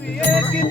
Bien,